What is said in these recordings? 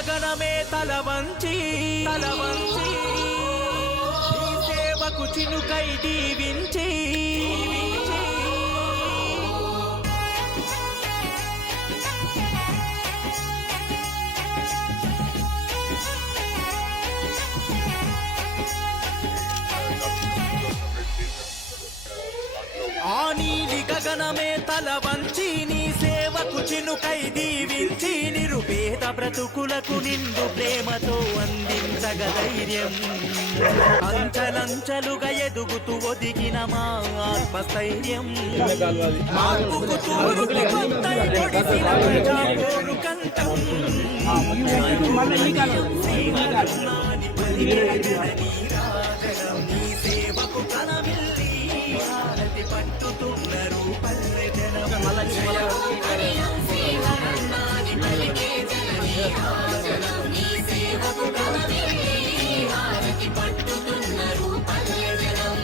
గగనమే తల వంచి నీ సేవకు చినుకై దీవించి ఆ నీలి గగనమే తల వంచి నీ సేవకు చినుకై దీవించి నిరుపేద బ్రతుకులకు నిండు ప్రేమతో అందించగ ధైర్యం అంచలంచలుగా ఎదుగుతూ ఒదిగిన మా ఆత్మస్థైర్యం మార్పుకు తూర్పు కొత్తై పొడిసిన ప్రజా పోరు కంఠం శ్రీమన్నాని పరివేదన నీరాజనం నీ సేవకు కనవిల్లి హారతి పట్టుతున్నారు పల్లె జనం శ్రీమన్నాని పలికే జననీ రాజనం నీ సేవకు కనవిల్లి హారతి పట్టుతున్నారు పల్లె జనం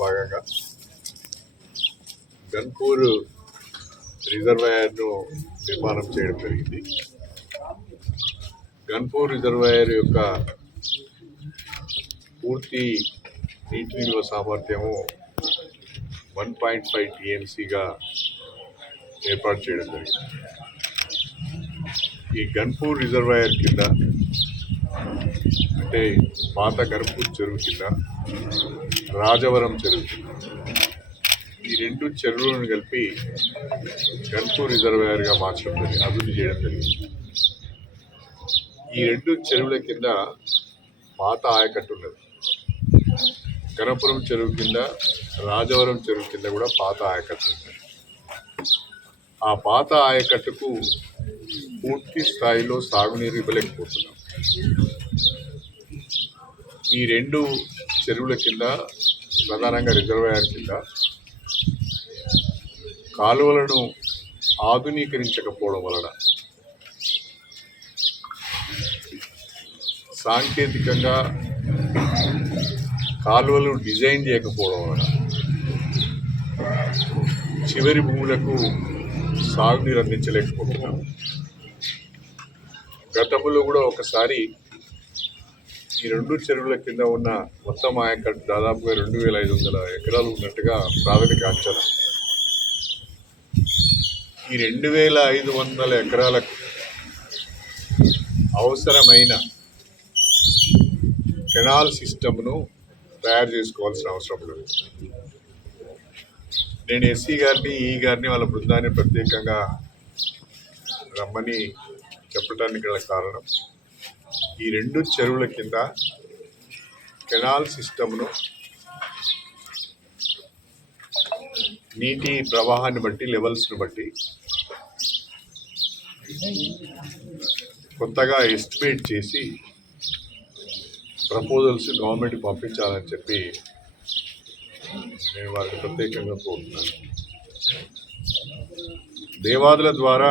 భాగంగా గన్పూర్ రిజర్వాయర్ను నిర్మాణం చేయడం జరిగింది. గన్పూర్ రిజర్వాయర్ యొక్క పూర్తి నీటి నిల్వ సామర్థ్యము 1.5 TMCగా ఏర్పాటు చేయడం జరిగింది. ఈ గన్పూర్ రిజర్వాయర్ కింద అంటే పాత గన్పూర్ చెరువు కింద, రాజవరం చెరువు కింద ఈ రెండు చెరువులను కలిపి గన్పూర్ రిజర్వాయర్గా మార్చడం జరిగింది, అభివృద్ధి చేయడం జరిగింది. ఈ రెండు చెరువుల కింద పాత ఆయకట్టు ఉన్నది. గణపురం చెరువు కింద, రాజవరం చెరువు కింద కూడా పాత ఆయకట్టు ఉంది. ఆ పాత ఆయకట్టుకు పూర్తి స్థాయిలో సాగునీరు ఇవ్వలేకపోతున్నాం. ఈ రెండు చెరువుల కింద, ప్రధానంగా రిజర్వాయర్ కింద కాలువలను ఆధునీకరించకపోవడం వలన, సాంకేతికంగా కాలువలు డిజైన్ చేయకపోవడం వలన చివరి భూములకు సాగునీరు అందించలేకపోతున్నాం. గతంలో కూడా ఒకసారి ఈ రెండు చెరువుల కింద ఉన్న మొత్తం ఆయకట్టు దాదాపుగా 2500 ఎకరాలు ఉన్నట్టుగా ప్రాథమిక అంచనా. ఈ 2500 ఎకరాలకు అవసరమైన కెనాల్ సిస్టమ్ను తయారు చేసుకోవాల్సిన అవసరం లేదు. నేను ఎస్సీ గారిని, ఈ గారిని, వాళ్ళ బృందాన్ని ప్రత్యేకంగా రమ్మని చెప్పడానికి గల కారణం, ఈ రెండు చెరువుల కింద కెనాల్ సిస్టమ్ను నీటి ప్రవాహాన్ని బట్టి, లెవెల్స్ను బట్టి కొత్తగా ఎస్టిమేట్ చేసి ప్రపోజల్స్ గవర్నమెంట్కి పంపించాలని చెప్పి నేను వారికి ప్రత్యేకంగా కోరుతున్నాను. దేవాదుల ద్వారా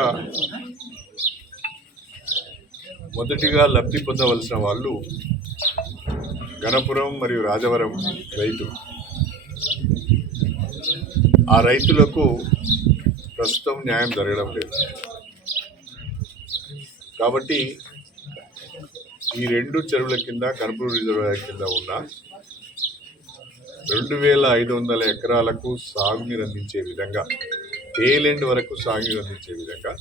మొదటిగా లబ్ధి పొందవలసిన వాళ్ళు గణపురం మరియు రాజవరం రైతులు. ఆ రైతులకు ప్రస్తుతం న్యాయం జరగడం లేదు. కాబట్టి ఈ రెండు చెరువుల కింద, గన్పూర్ రిజర్వాయర్ కింద ఉన్న 2500 ఎకరాలకు సాగునీరు అందించే విధంగా, టేలెండ్ వరకు సాగునీరు అందించే విధంగా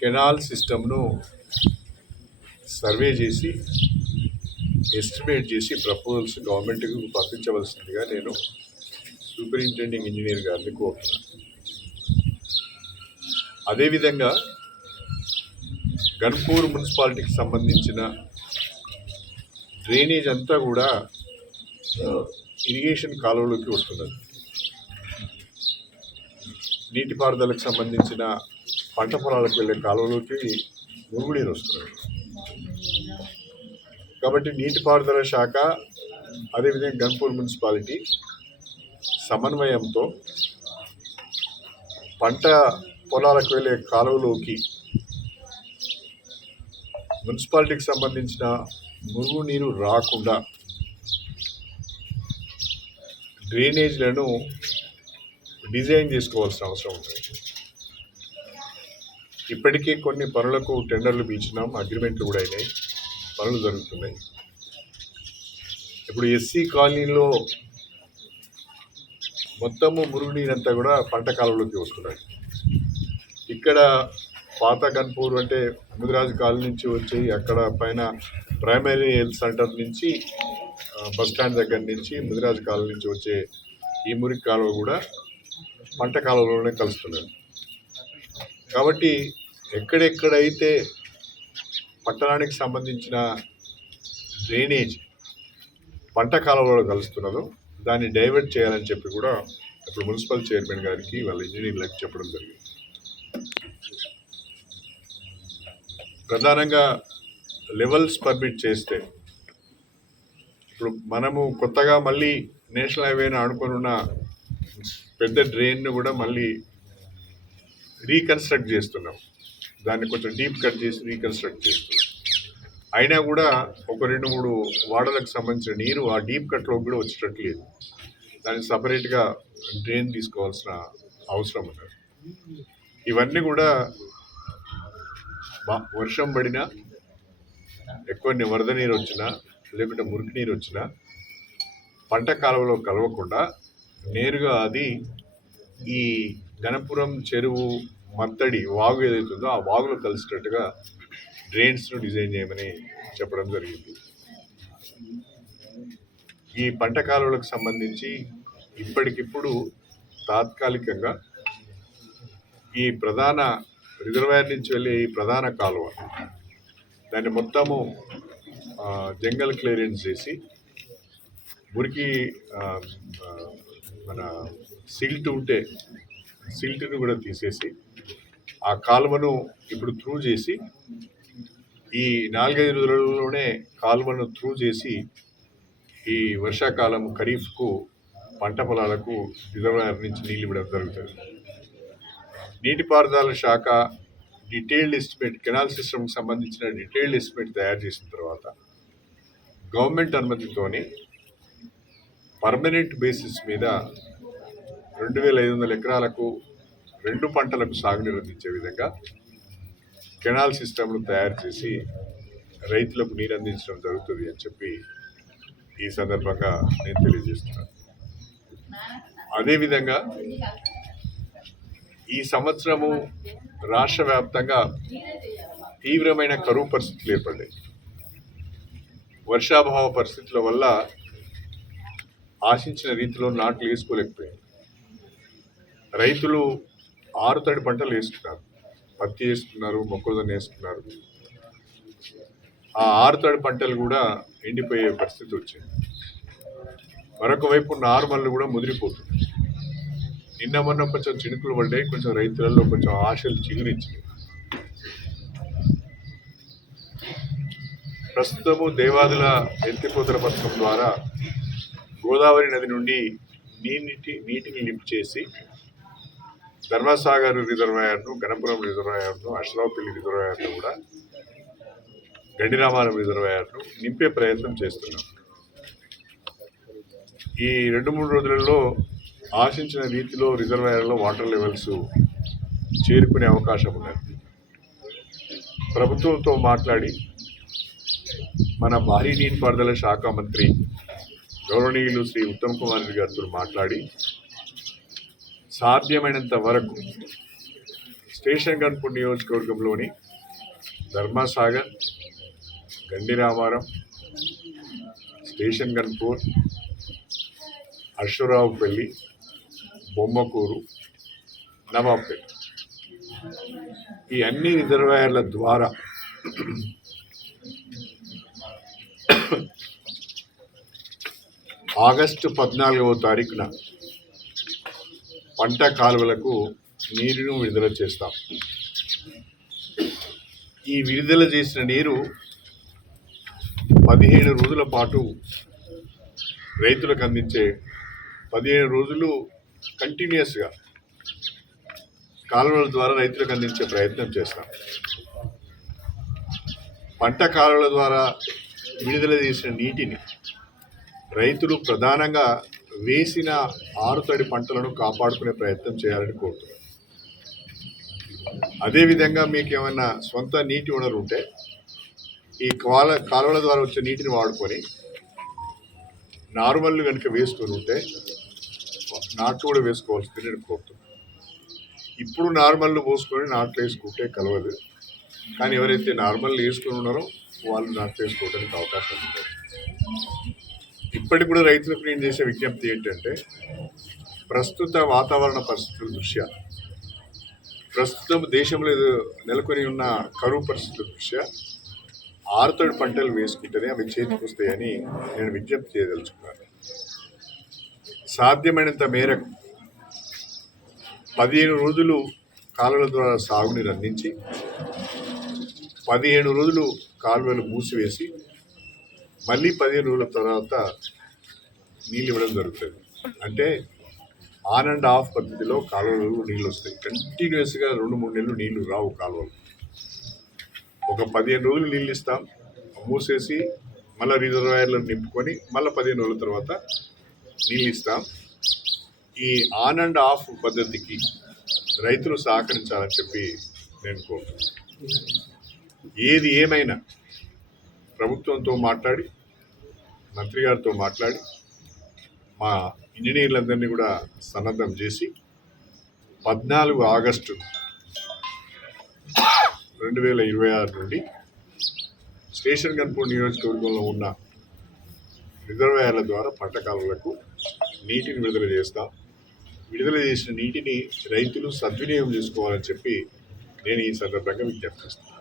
కెనాల్ సిస్టమ్ను సర్వే చేసి, ఎస్టిమేట్ చేసి ప్రపోజల్స్ గవర్నమెంట్కి పంపించవలసిందిగా నేను సూపరింటెండింగ్ ఇంజనీర్ గారిని కోరుతున్నాను. అదేవిధంగా గన్పూర్ మున్సిపాలిటీకి సంబంధించిన డ్రైనేజ్ అంతా కూడా ఇరిగేషన్ కాలువలోకి వస్తున్నది. నీటిపారుదలకు సంబంధించిన పంట పొలాలకు వెళ్ళే కాలువలోకి మురుగునీరు వస్తున్నది. కాబట్టి నీటిపారుదల శాఖ, అదేవిధంగా గన్పూర్ మున్సిపాలిటీ సమన్వయంతో పంట పొలాలకు వెళ్ళే కాలువలోకి మున్సిపాలిటీకి సంబంధించిన మురుగునీరు రాకుండా డ్రైనేజ్లను డిజైన్ చేసుకోవాల్సిన అవసరం ఉంటుంది. ఇప్పటికే కొన్ని పనులకు టెండర్లు పిలిచినాం, అగ్రిమెంట్లు కూడా అయినాయి, పనులు జరుగుతున్నాయి. ఇప్పుడు ఎస్సీ కాలనీలో మొత్తము మురుగునీరంతా కూడా పంట కాలంలోకి వస్తున్నాయి. ఇక్కడ పాత గన్పూర్ అంటే ముదిరాజు కాలనీ నుంచి వచ్చి అక్కడ పైన ప్రైమరీ హెల్త్ సెంటర్ నుంచి బస్ స్టాండ్ దగ్గర నుంచి ముదిరాజు కాలనీ నుంచి వచ్చే ఈ మురికి కాలువ కూడా పంట కాలువలోనే కలుస్తున్నది. కాబట్టి ఎక్కడెక్కడైతే పట్టణానికి సంబంధించిన డ్రైనేజ్ పంట కాలువలో కలుస్తున్నదో దాన్ని డైవర్ట్ చేయాలని చెప్పి కూడా ఇప్పుడు మున్సిపల్ చైర్మన్ గారికి వాళ్ళ ఇంజనీర్లకు చెప్పడం జరిగింది. ప్రధానంగా లెవెల్స్ పర్మిట్ చేస్తే ఇప్పుడు మనము కొత్తగా మళ్ళీ నేషనల్ హైవేను ఆడుకొని ఉన్న పెద్ద డ్రైన్ను కూడా మళ్ళీ రీకన్స్ట్రక్ట్ చేస్తున్నాం. దాన్ని కొంచెం డీప్ కట్ చేసి రీకన్స్ట్రక్ట్ చేస్తున్నాం. అయినా కూడా ఒక 2-3 వార్డులకు సంబంధించిన నీరు ఆ డీప్ కట్లోకి కూడా వచ్చేటట్టు లేదు. దానికి సపరేట్గా డ్రైన్ తీసుకోవాల్సిన అవసరం ఉన్నది. ఇవన్నీ కూడా వర్షం పడినా, ఎక్కువ వరద నీరు వచ్చినా, లేకుంటే మురికి నీరు వచ్చినా పంట కాలువలో కలవకుండా నేరుగా అది ఈ గణపురం చెరువు మత్తడి వాగు ఏదైతుందో ఆ వాగులో కలిసేటట్టుగా డ్రైన్స్ను డిజైన్ చేయమని చెప్పడం జరిగింది. ఈ పంట కాలువలకు సంబంధించి ఇప్పటికిప్పుడు తాత్కాలికంగా ఈ ప్రధాన రిజర్వాయర్ నుంచి వెళ్ళే ఈ ప్రధాన కాలువ దాన్ని మొత్తము జంగల్ క్లియరెన్స్ చేసి మురికి మన సిల్ట్ ఉంటే సిల్ట్ను కూడా తీసేసి ఆ కాలువను ఇప్పుడు త్రూ చేసి ఈ 4-5 రోజులలోనే కాలువను త్రూ చేసి ఈ వర్షాకాలం ఖరీఫ్కు పంట పొలాలకు రిజర్వాయర్ నుంచి నీళ్ళు ఇవ్వడం జరుగుతుంది. నీటిపారుదల శాఖ డీటెయిల్డ్ ఎస్టిమేట్ కెనాల్ సిస్టమ్కి సంబంధించిన డీటెయిల్డ్ ఎస్టిమేట్ తయారు చేసిన తర్వాత గవర్నమెంట్ అనుమతితోని పర్మనెంట్ బేసిస్ మీద 2500 ఎకరాలకు 2 పంటలకు సాగునీరు అందించే విధంగా కెనాల్ సిస్టమ్ను తయారు చేసి రైతులకు నీరు అందించడం జరుగుతుంది అని చెప్పి ఈ సందర్భంగా నేను తెలియజేస్తున్నాను. అదేవిధంగా ఈ సంవత్సరము రాష్ట్ర వ్యాప్తంగా తీవ్రమైన కరువు పరిస్థితులు ఏర్పడ్డాయి. వర్షాభావ పరిస్థితుల వల్ల ఆశించిన రీతిలో నాట్లు వేసుకోలేకపోయారు. రైతులు ఆరుతడి పంటలు వేస్తున్నారు, పత్తి వేస్తున్నారు, మొక్కజొన్న వేస్తున్నారు. ఆ ఆరుతడి పంటలు కూడా ఎండిపోయే పరిస్థితి వచ్చింది. మరొక వైపు నార్మల్ కూడా ముదిరిపోతుంది. నిన్న మొన్న కొంచెం చినుకులు పడ్డాయి, కొంచెం రైతులలో కొంచెం ఆశలు చిగురించినాయి. ప్రస్తుతము దేవాదుల ఎత్తిపోతల పథకం ద్వారా గోదావరి నది నుండి నీటిని లిఫ్ట్ చేసి ధర్మసాగర్ రిజర్వాయర్ను, గణపురం రిజర్వాయర్ను, అశ్రావుపల్లి రిజర్వాయర్ను కూడా గండిరామారం రిజర్వాయర్ను నింపే ప్రయత్నం చేస్తున్నాం. ఈ 2-3 రోజులలో ఆశించిన రీతిలో రిజర్వాయర్లో వాటర్ లెవెల్స్ చేరుకునే అవకాశం ఉన్నది. ప్రభుత్వంతో మాట్లాడి మన భారీ నీటిపారుదల శాఖ మంత్రి గౌరవనీయులు శ్రీ ఉత్తమ్ కుమార్ రెడ్డి గారితో మాట్లాడి సాధ్యమైనంత వరకు స్టేషన్ గన్పూర్ నియోజకవర్గంలోని ధర్మసాగర్, గండిరామారం, స్టేషన్ గన్పూర్, అశ్వరావుపల్లి, బొమ్మకూరు, నవాబ్పేట ఈ అన్ని రిజర్వాయర్ల ద్వారా ఆగస్టు 14వ తారీఖున పంట కాలువలకు నీరును విడుదల చేస్తాం. ఈ విడుదల చేసిన నీరు 15 రోజుల పాటు రైతులకు అందించే 15 రోజులు కంటిన్యూస్గా కాలువల ద్వారా రైతులకు అందించే ప్రయత్నం చేస్తాం. పంట కాలువల ద్వారా విడుదల చేసిన నీటిని రైతులు ప్రధానంగా వేసిన ఆరుతడి పంటలను కాపాడుకునే ప్రయత్నం చేయాలని కోరుతున్నాను. అదేవిధంగా మీకు ఏమైనా సొంత నీటి వనరు ఉంటే ఈ కాలువల ద్వారా వచ్చే నీటిని వాడుకొని నార్మల్ కనుక వేసుకొని ఉంటే నాట్లు కూడా వేసుకోవాల్సింది నేను కోరుతున్నాను. ఇప్పుడు నార్మల్ పోసుకొని నాట్లు వేసుకుంటే కలవదు, కానీ ఎవరైతే నార్మల్ వేసుకొని ఉన్నారో వాళ్ళు నాట్లు వేసుకోవడానికి అవకాశం ఉంటుంది. ఇప్పటికి కూడా రైతులకు నేను చేసే విజ్ఞప్తి ఏంటంటే, ప్రస్తుత వాతావరణ పరిస్థితుల దృష్ట్యా, ప్రస్తుతం దేశంలో నెలకొని ఉన్న కరువు పరిస్థితుల దృష్ట్యా ఆరుతడి పంటలు వేసుకుంటేనే అవి చేతికి వస్తాయని నేను విజ్ఞప్తి చేయదలుచుకున్నాను. సాధ్యమైనంత మేరకు 15 రోజులు కాలువల ద్వారా సాగునీరు అందించి 15 రోజులు కాలువలు మూసివేసి మళ్ళీ 15 రోజుల తర్వాత నీళ్ళు ఇవ్వడం జరుగుతుంది. అంటే ఆన్ అండ్ ఆఫ్ పద్ధతిలో కాలువలు నీళ్ళు వస్తాయి. కంటిన్యూస్గా 2-3 నెలలు నీళ్లు రావు కాలువలు. ఒక 15 రోజులు నీళ్ళు ఇస్తాం, మూసేసి మళ్ళీ రిజర్వాయర్లను నింపుకొని మళ్ళీ 15 రోజుల తర్వాత నీళ్ళు ఇస్తాం. ఈ ఆన్ అండ్ ఆఫ్ పద్ధతికి రైతులు సహకరించాలని చెప్పి నేను కోరుతున్నాను. ఏది ఏమైనా ప్రభుత్వంతో మాట్లాడి, మంత్రి గారితో మాట్లాడి, మా ఇంజనీర్లందరినీ కూడా సన్నద్ధం చేసి 14 ఆగస్టు 2026 నుండి స్టేషన్ గన్పూర్ నియోజకవర్గంలో ఉన్న రిజర్వాయర్ల ద్వారా పంట కాలువలకు నీటిని విడుదల చేస్తాం. విడుదల చేసిన నీటిని రైతులు సద్వినియోగం చేసుకోవాలని చెప్పి నేను ఈ సందర్భంగా విజ్ఞప్తి చేస్తాను.